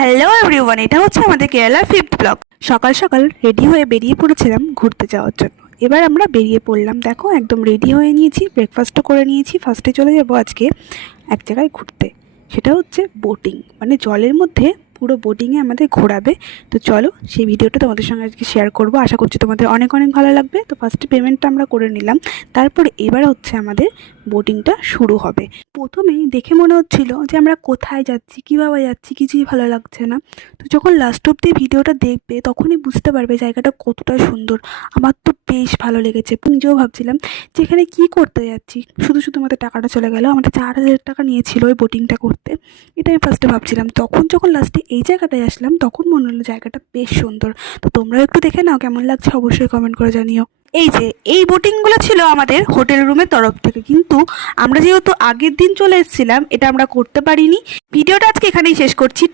Hello everyone, এটা হচ্ছে আমাদের কেরালার ফিফথ ব্লগ। সকাল সকাল রেডি হয়ে বেরিয়ে পড়েছিলাম ঘুরতে যাওয়ার জন্য। এবার আমরা বেরিয়ে পড়লাম, দেখো একদম রেডি হয়ে নিয়েছি, ব্রেকফাস্টও করে নিয়েছি। ফার্স্টে চলে যাবো আজকে এক জায়গায় ঘুরতে, সেটা হচ্ছে বোটিং, মানে জলের মধ্যে পুরো বোটিংয়ে আমাদের ঘোরাবে। তো চলো সেই ভিডিওটা তোমাদের সঙ্গে আজকে শেয়ার করবো, আশা করছি তোমাদের অনেক অনেক ভালো লাগবে। তো ফার্স্টে পেমেন্টটা আমরা করে নিলাম, তারপরে এবার হচ্ছে আমাদের বোটিংটা শুরু হবে। প্রথমেই দেখে মনে হচ্ছিল যে আমরা কোথায় যাচ্ছি, কীভাবে যাচ্ছি, কিছুই ভালো লাগছে না। তো যখন লাস্ট অব্দি ভিডিওটা দেখবে তখনই বুঝতে পারবে জায়গাটা কতটা সুন্দর। আমার তো বেশ ভালো লেগেছে। নিজেও ভাবছিলাম যে এখানে কী করতে যাচ্ছি, শুধু শুধু আমাদের টাকাটা চলে গেল। আমাদের 4,000 টাকা নিয়েছিল ওই বোটিংটা করতে, এটা আমি ফার্স্টে ভাবছিলাম। তখন যখন লাস্টে এই জায়গাটায় আসলাম তখন মনে হলো জায়গাটা বেশ সুন্দর। তো তোমরাও একটু দেখে নাও, কেমন লাগছে অবশ্যই কমেন্ট করে জানিও। এই যে এই বোটিংগুলো ছিল আমাদের হোটেল রুমের তরফ থেকে, কিন্তু আমরা যেহেতু আগের দিন চলে এসেছিলাম এটা আমরা করতে পারিনি। ভিডিওটা আজকে এখানেই শেষ করছি।